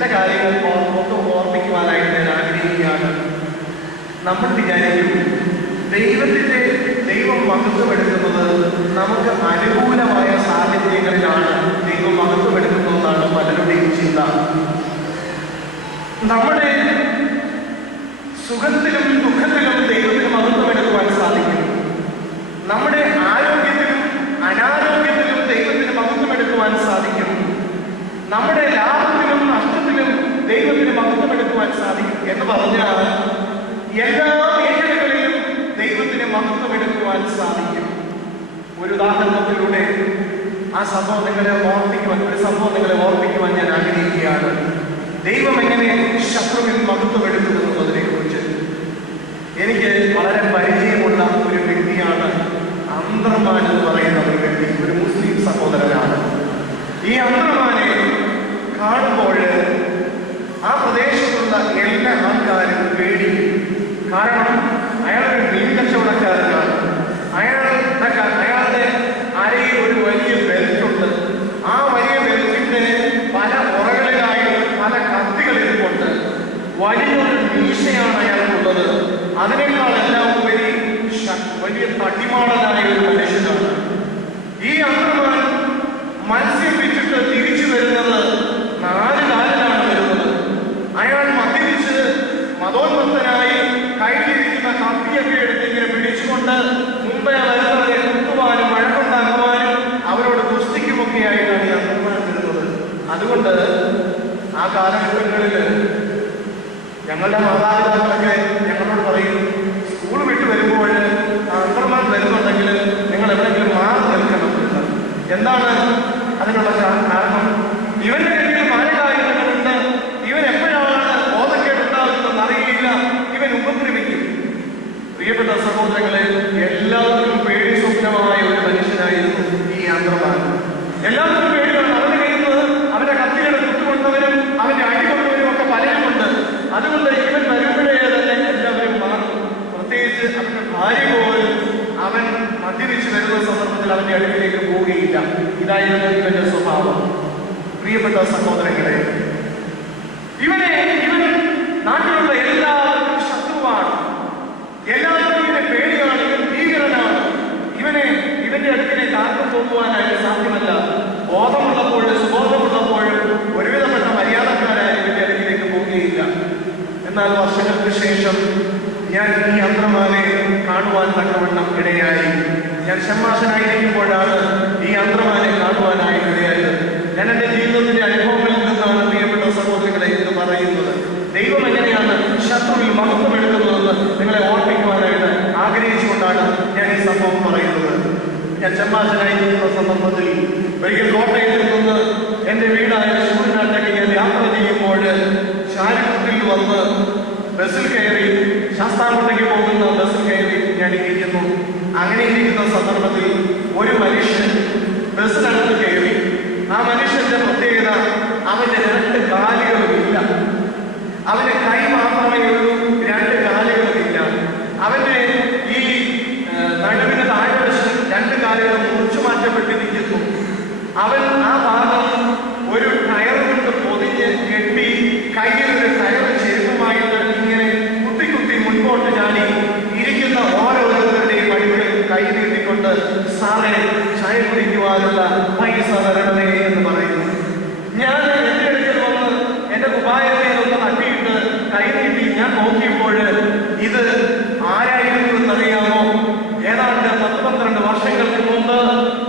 ചില കാര്യങ്ങൾ ഓർമ്മിക്കുവാനായിട്ട് ഞാൻ ആഗ്രഹിക്കുകയാണ്. നമ്മൾ വിചാരിക്കും ദൈവം മഹത്വമെടുക്കുന്നത് നമുക്ക് അനുകൂലമായ സാഹചര്യങ്ങളിലാണ് ദൈവം മഹത്വമെടുക്കുന്നതെന്നാണ് പലരുടെയും ചിന്ത. നമ്മുടെ സുഖത്തിലും ദുഃഖത്തിലും ദൈവത്തിന് മഹത്വമെടുക്കുവാൻ സാധിക്കും. നമ്മുടെ ആരോഗ്യത്തിലും അനാരോഗ്യത്തിലും ദൈവത്തിന് മഹത്വമെടുക്കുവാൻ സാധിക്കും. നമ്മുടെ ലാഭത്തിലും നഷ്ടത്തിലും ദൈവത്തിന് മഹത്വമെടുക്കുവാൻ സാധിക്കും. എന്ന് പറഞ്ഞാൽ എല്ലാ മേഖലകളിലും ദൈവത്തിന് മഹത്വമെടുക്കുവാൻ സാധിക്കും. ഒരു ഉദാഹരണത്തിലൂടെ ഒരു സംഭവം നിങ്ങളെ ഓർമ്മിക്കുവാൻ ഞാൻ ആഗ്രഹിക്കുകയാണ്. ദൈവം എങ്ങനെ ശത്രുവിൽ മഹത്വമെടുക്കുമെന്നതിനെ കുറിച്ച്. എനിക്ക് വളരെ പരിചയമുള്ള ഒരു വ്യക്തിയാണ് അന്തർമാൻ എന്ന് പറയുന്ന ഒരു വ്യക്തി. ഒരു മുസ്ലിം സഹോദരനാണ്. ഈ അന്തർമാനെ കാണുമ്പോൾ ആ പ്രദേശത്തുള്ള എല്ലാ ആൾക്കാരും പേടിക്കും. കാരണം അയാളൊരു മീൻ കച്ചവടക്കാരനാണ്. അയാളുടെ അരയിൽ ഒരു വലിയ ബെൽറ്റുണ്ട്. ആ വലിയ ബെൽറ്റിന്റെ പല ഉറകളിലായിട്ട് പല കത്തികളിരിപ്പുണ്ട്. വലിയൊരു മീശയാണ് അയാൾക്കുള്ളത്. അതിനേക്കാളെല്ലാം ഉപരി വലിയ തടിമാടനായ ഒരു മനുഷ്യനാണ്. ഈ അന്തർമാൻ മത്സ്യം വിറ്റിട്ട് തിരിച്ചു വരുന്നത് 4 കാലിലാണ് വരുന്നത്. അയാൾ മദ്യപിച്ച് മതോന്മത്തനായി കയ്യിലിരിക്കുന്ന കപ്പിയൊക്കെ എടുത്ത് ഇങ്ങനെ പിടിച്ചുകൊണ്ട് മുമ്പേ വരുന്നവരെ കുത്തുവാനും വഴക്കുണ്ടാക്കുവാനും അവരോട് കുസ്തിക്കുമൊക്കെ ആയിട്ടാണ് ഈ അന്തർമാൻ വരുന്നത്. അതുകൊണ്ട് ആ കാലഘട്ടങ്ങളിൽ ഞങ്ങളുടെ മാതാപിതാക്കളൊക്കെ ഞങ്ങളോട് പറയും, സ്കൂൾ വിട്ട് വരുമ്പോൾ അന്തർമാൻ വരുന്നുണ്ടെങ്കിൽ നിങ്ങൾ എവിടെയെങ്കിലും മാറി നിൽക്കണം. എന്താണ് അതിനുള്ള കാരണം? ഇവന്റെ കയ്യിൽ മാരകായുധങ്ങളുണ്ട്. ഇവൻ എപ്പോഴാണ് ബോധക്കേടുണ്ടാകുന്നതെന്ന് അറിയില്ല. ഇവൻ ഉപദ്രവിക്കും. പ്രിയപ്പെട്ട സഹോദരങ്ങളെ, എല്ലാവർക്കും പേടി സ്വപ്നമായ ഒരു മനുഷ്യനായിരുന്നു ഈ അന്തർമാൻ. എല്ലാവർക്കും പേടിയാണ്. അവന്റെ കയ്യിൽ നിന്ന് അവന്റെ കത്തികളെ കുത്തുകൊണ്ടവരും അവന്റെ അടികൊണ്ടവരും ഒക്കെ പലരുമുണ്ട്. അതുകൊണ്ട് ഇവൻ വരുമ്പോഴേ തന്നെ എല്ലാവരും മാറും. പ്രത്യേകിച്ച് അവന്റെ ഭാര്യ പോലും അവൻ മദ്യപിച്ച് വരുന്ന സന്ദർഭത്തിൽ അവന്റെ അടുക്കിലേക്ക് പോവുകയില്ല. ഇതായിരുന്നു ഇവന്റെ സ്വഭാവം. പ്രിയപ്പെട്ട സഹോദരങ്ങളെ, ഇവൻ നാട്ടിലുള്ള എല്ലാവർക്കും ശത്രുവാണ്. എല്ലാവർക്കും ഇവനെ പേടിയാണ്. ഇവൻ ഭീകരനാണ്. ഇവന്റെ അടുക്കിലേക്ക് ആർക്കും പോകുവാനായിട്ട് സാധ്യമല്ല. ബോധമുള്ളപ്പോഴും സുബോധമുള്ളപ്പോഴും ഒരുവിധപ്പെട്ട മര്യാദക്കാരായ ഇവന്റെ അടുക്കിലേക്ക് പോവുകയില്ല. എന്നാൽ വർഷങ്ങൾക്ക് ശേഷം ഞാൻ ഈ അന്തർമാനെ കാണുവാൻ തക്കവണ്ണം ഇടയായി. ഞാൻ ഷമ്മാശനായിരിക്കുമ്പോഴാണ് ഈ അന്തർമാനെ കാണുവാനായി ഇടയായത്. ഞാൻ എൻ്റെ ജീവിതത്തിന്റെ അനുഭവങ്ങളിൽ നിന്നാണ് പ്രിയപ്പെട്ട സഹോദരങ്ങളെ എന്ന് പറയുന്നത്. ദൈവം എങ്ങനെയാണ് ശത്രുവിൽ മഹത്വമെടുക്കുന്നതെന്ന് നിങ്ങളെ ഓർമ്മിക്കുവാനായിട്ട് ആഗ്രഹിച്ചുകൊണ്ടാണ് ഞാൻ ഈ സംഭവം പറയുന്നത്. ഞാൻ ഷമ്മാശനായിരിക്കുന്ന സന്ദർഭത്തിൽ ഒരിക്കൽ കോട്ടയത്തിൽ നിന്ന് എൻ്റെ വീടായ ശൂരനാട്ടിലേക്ക് ഞാൻ യാത്ര ചെയ്യുമ്പോൾ ശാരീരത്തിൽ വന്ന് ബസ്സിൽ കയറി, ശാസ്താംകോട്ടയ്ക്ക് പോകുന്ന ബസ്സിൽ കയറി ഞാൻ ഇരിക്കുന്നു. അങ്ങനെ ഇരിക്കുന്ന സന്ദർഭത്തിൽ ഒരു മനുഷ്യൻ ബസ്സിനകത്ത് കയറി. ആ മനുഷ്യന്റെ പ്രത്യേകത, അവന്റെ 2 കാലുകളുമില്ല. അവന്റെ കൈ മാത്രമേ ഉള്ളൂ, 2 കാലുകളുമില്ല. അവന്റെ ഈ നടുവിന് താഴ്വശം 2 കാലുകൾ മുറിച്ചു മാറ്റപ്പെട്ടിരിക്കുന്നു. അവൻ ആ ഭാഗം ഒരു ടയർ കൊണ്ട് പൊതിഞ്ഞ് കെട്ടി കയ്യിൽ ഒരു ടയർ ചെരുപ്പുമായിട്ട് ഇങ്ങനെ കുത്തി മുൻപോട്ട് ചാടി ഇരിക്കുന്ന ഓരോരുത്തരുടെയും അടുക്കൽ കൈ നീട്ടിക്കൊണ്ട്, സാറേ ചായ കുടിക്കുവാനുള്ള പൈസ തരണമേ എന്ന് പറയുന്നു. ഞാൻ എന്റെ അടുക്കൽ വന്ന് എന്റെ കുപായത്തിൽ ഒന്ന് തട്ടിയിട്ട് കൈ നീട്ടി ഞാൻ നോക്കിയപ്പോൾ ഇത് ആരായിരുന്നു എന്നറിയാമോ? ഏതാണ്ട് 10-12 വർഷങ്ങൾക്ക് മുമ്പ്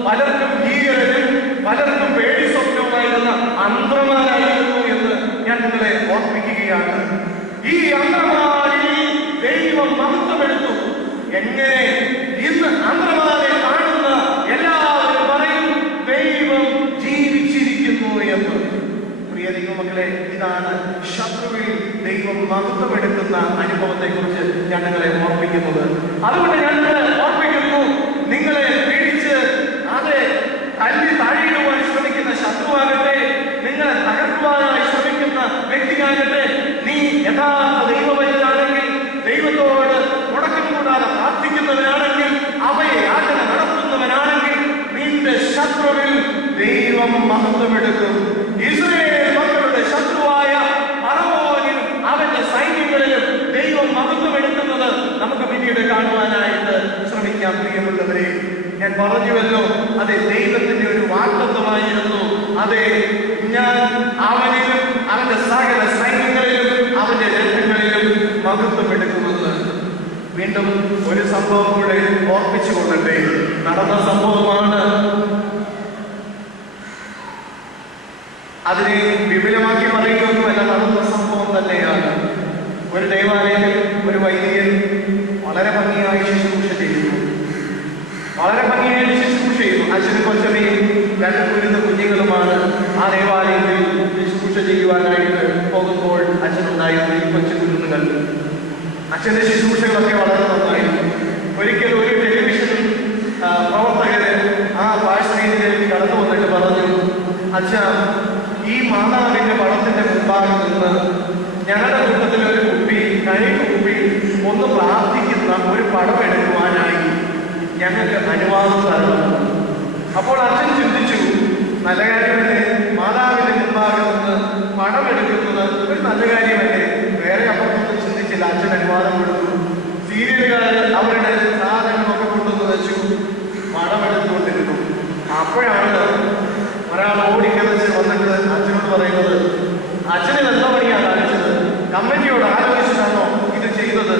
പലർക്കും ഭീകരരും പലർക്കും പേടി സ്വപ്നവുമായിരുന്ന അന്തർമാനായിരുന്നു എന്ന് ഞാൻ നിങ്ങളെ ഓർമ്മിക്കുകയാണ്. ഈ അന്തർമാനിൽ ദൈവം മഹത്വമെടുത്തു. എങ്ങനെ? ഇന്ന് അന്തർമാനെ കാണുന്ന എല്ലാവരും പറയും ദൈവം ജീവിച്ചിരിക്കുന്നു എന്ന്. പ്രിയ ദൈവമക്കളെ, ഇതാണ് ശത്രുവിൽ ദൈവം മഹത്വമെടുക്കുന്ന അനുഭവത്തെ കുറിച്ച് ഞാൻ നിങ്ങളെ ഓർമ്മിക്കുന്നത്. അതുകൊണ്ട് ഞാൻ നിങ്ങളെ ഓർമ്മിക്കുന്നു, നിങ്ങളെ പിടിച്ച് അത് തല്ലി താഴെയിടുവാൻ ശ്രമിക്കുന്ന ശത്രുവാകട്ടെ, നിങ്ങളെ തകർക്കുവാനായി ശ്രമിക്കുന്ന വ്യക്തിയാകട്ടെ, നീ യഥാർത്ഥ ദൈവവൈദ്യനാണെങ്കിൽ, ദൈവത്തോട് മുടക്കം കൂടാതെ പ്രാർത്ഥിക്കുന്നവനാണെങ്കിൽ, അവയെ യാചന നടത്തുന്നവനാണെങ്കിൽ, നിന്റെ ശത്രുവിൽ ദൈവം മഹത്വമെടുക്കും. ഇസ്രായേൽ മക്കളുടെ ശത്രുവായ മഹത്വം എടുക്കുമെന്ന് വീണ്ടും ഒരു സംഭവം കൂടെ ഓർപ്പിച്ചു കൊള്ളട്ടെ. നടന്ന സംഭവമാണ്. അതിനെ വിപുലമാക്കി പറയുന്നൊന്നുമല്ല, നടന്ന സംഭവം തന്നെയാണ്. ഒരു ദേവാലയത്തിൽ ഒരു വൈദികൻ വളരെ ഭംഗിയായി ശുശ്രൂഷ ചെയ്യുന്നു. അച്ഛനും കൊച്ചമ്മയും 2 കുരുന്ന കുഞ്ഞുങ്ങളുമാണ് ആ ദേവാലയത്തിൽ ശുശ്രൂഷ ചെയ്യുവാനായിട്ട് പോകുമ്പോൾ അച്ഛനുണ്ടായിരുന്ന ഈ കൊച്ചു കുരുന്നുകൾ. അച്ഛന്റെ ശുശ്രൂഷകളൊക്കെ വളരെ നന്നായിരുന്നു. ഒരിക്കൽ ഒരു ടെലിവിഷൻ പ്രവർത്തകര് ആ പാഴ്സനയിലേക്ക് കടന്നു വന്നിട്ട് പറഞ്ഞു, അച്ഛ, ഈ മാതാവിന്റെ പടത്തിന്റെ മുമ്പാകെ നിന്ന് ഞങ്ങളുടെ കൂട്ടത്തിൽ ഒരു കുട്ടി കുപ്പി ഒന്ന് പ്രാർത്ഥിക്കുന്ന ഒരു പടം എടുക്കുവാനായി ഞങ്ങൾക്ക് അനുവാദം തരണം. അപ്പോൾ അച്ഛൻ ചിന്തിച്ചു, നല്ല കാര്യമല്ലേ, മാതാവിന്റെ മുമ്പാകെ നിന്ന് പടം എടുക്കുന്നത് ഒരു നല്ല കാര്യമല്ലേ. വേറെ അപ്പുറത്തൊന്നും ചിന്തിച്ചില്ല. അച്ഛൻ അനുവാദം കൊടുത്തു. സീരിയലുകാർ അവരുടെ സാധനങ്ങളൊക്കെ കൊണ്ടുവന്ന് വെച്ചു, പടം എടുത്തുകൊണ്ടിരുന്നു. അപ്പോഴാണ് ഒരാൾ ഓടിക്കതച്ച് വന്നിട്ട് അച്ഛനോട് പറയുന്നത്, അച്ഛന് എന്താ പണിയാണ് കാണിച്ചത്? കമ്മിറ്റിയോട് ആലോചിച്ചിട്ടാണോ ഇത് ചെയ്തത്?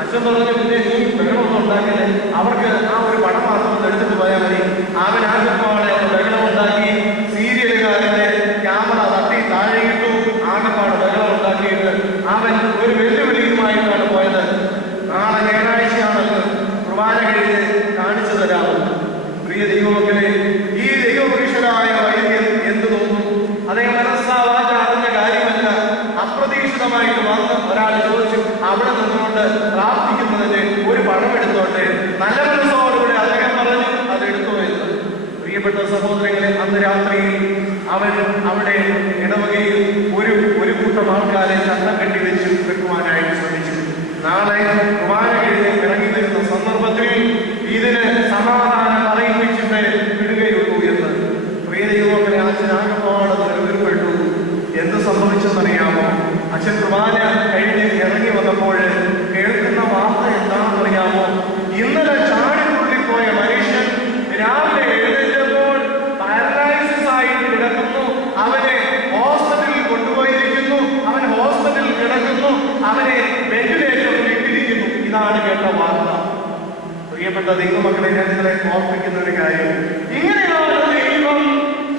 അച്ഛൻ പറഞ്ഞു, പിന്നെ നീ ബഹളമൊന്നും ഉണ്ടാക്കില്ലേ, അവർക്ക് ആ ഒരു പടം മാത്രം എടുത്തിട്ട് പോയാൽ മതി. അവൻ ആകെപ്പാടെ ബഹളമുണ്ടാക്കി, സീരിയലുകാരന്റെ ക്യാമറ തട്ടി താഴെയിട്ടു, ആകെപ്പാട് ബഹളം ഉണ്ടാക്കിയിട്ട് അവൻ ഒരു വെല്ലുവിളിയുമായിട്ടാണ് പോയത്. നാളെ ഞായറാഴ്ചയാണെന്ന് കുർബാന കഴിഞ്ഞ് കാണിച്ചു തരാമെന്ന്. പ്രിയ ദൈവമക്കളെ, ഈ ദൈവപുരുഷനായ വൈദ്യൻ എന്ത് തോന്നുന്നു? അദ്ദേഹം മനസ്സാവാൻ അറിഞ്ഞ കാര്യമല്ല. അപ്രതീക്ഷിതമായിട്ട് വന്ന് ഒരാൾ ചോദിച്ചു, അവിടെ നിന്നുകൊണ്ട് പ്രാർത്ഥിക്കുന്നതിന് ഒരു പടം എടുത്തോട്ടെ. നല്ല മനസ്സോടുകൂടെ അദ്ദേഹം പറഞ്ഞു, അതെടുത്തു എന്ന്. പ്രിയപ്പെട്ട സഹോദരങ്ങളെ, അന്ന് രാത്രിയിൽ അവൻ അവിടെ ഇടവകയിൽ ഒരു കൂട്ടം ആൾക്കാരെ ചട്ടം കെട്ടിവെച്ച് വെക്കുവാനായിട്ട് ശ്രമിച്ചു. നാളെ കുർബാന കഴിഞ്ഞ് ഇറങ്ങി വരുന്ന സന്ദർഭത്തിൽ ഇതിന് സമാധാനം അറിയിപ്പിച്ചിട്ട് വിടുകയുള്ളൂ എന്ന്. പ്രിയ ദൈവമക്കളെ, അച്ഛനാകപ്പാട് നിർവഹിക്കപ്പെട്ടു. എന്ത് സംഭവിച്ചെന്നറിയാമോ? അച്ഛൻ കുർബാന കഴിഞ്ഞ് ഇറങ്ങി വന്നപ്പോൾ കേൾക്കുന്ന വാർത്ത എന്താണെന്നറിയാമോ? ഇന്നലെ ചാടിത്തുള്ളിപ്പോയ മനുഷ്യൻ രാവിലെ എഴുന്നേറ്റപ്പോൾ പാരലൈസിസ് ആയിട്ട് കിടക്കുന്നു. അവനെ ഹോസ്പിറ്റലിൽ കൊണ്ടുപോയിരിക്കുന്നു. അവൻ ഹോസ്പിറ്റലിൽ കിടക്കുന്നു. അവനെ വെന്റിലേറ്ററിൽ ഇട്ടിരിക്കുന്നു. ഇതാണ് കേട്ട വാർത്ത. പ്രിയപ്പെട്ട ദൈവമക്കളെ, ഞാൻ നിങ്ങളെ ഓർപ്പിക്കുന്ന ഒരു കാര്യം, ഇങ്ങനെയാണ് ദൈവം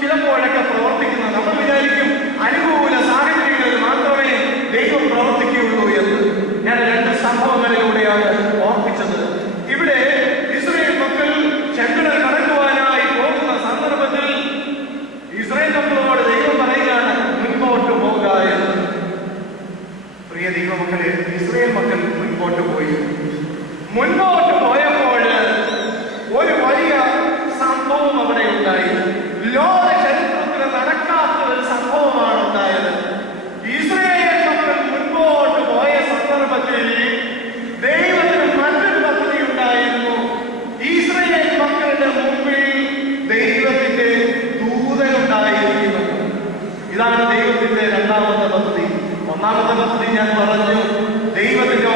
ചിലപ്പോഴൊക്കെ പ്രവർത്തിക്കുന്നത്. നമ്മൾ വിചാരിക്കും അനുകൂല സാഹചര്യങ്ങളിൽ മാത്രമേ ദൈവം പ്രവർത്തിക്കുകയുള്ളൂ എന്ന്. ഞാൻ 2 സംഭവങ്ങളിലൂടെയാണ് ഓർപ്പിച്ചത്. ഇവിടെ ഇസ്രായേൽ മക്കൾ ചെങ്കടൽ കടക്കുവാനായി പോകുന്ന സന്ദർഭത്തിൽ ഇസ്രായേൽ മക്കളോട് ദൈവം പറയുകയാണ്, മുൻപോട്ട് പോകുക എന്ന്. പ്രിയ ദൈവമക്കളെ, ഇസ്രായേൽ മക്കൾ മുൻപോട്ട് പോയി. മുൻപോട്ട് പോയപ്പോൾ ഒരു വലിയ സംഭവം അവിടെ ഉണ്ടായി. ലോക ചരിത്രത്തിൽ നടക്കാത്ത ഒരു സംഭവമാണ് ഉണ്ടായത്. ഇസ്രായേൽ മക്കൾ മുൻപോട്ട് പോയ സന്ദർഭത്തിൽ ദൈവത്തിന് മറ്റൊരു പദ്ധതി ഉണ്ടായിരുന്നു. ഇസ്രായേൽ മക്കളുടെ മുമ്പിൽ ദൈവത്തിന്റെ ദൂതനുണ്ടായിരിക്കുന്നു. ഇതാണ് ദൈവത്തിന്റെ 2ാമത്തെ പദ്ധതി. 1ാമത്തെ പദ്ധതി ഞാൻ പറഞ്ഞു, ദൈവത്തിന്റെ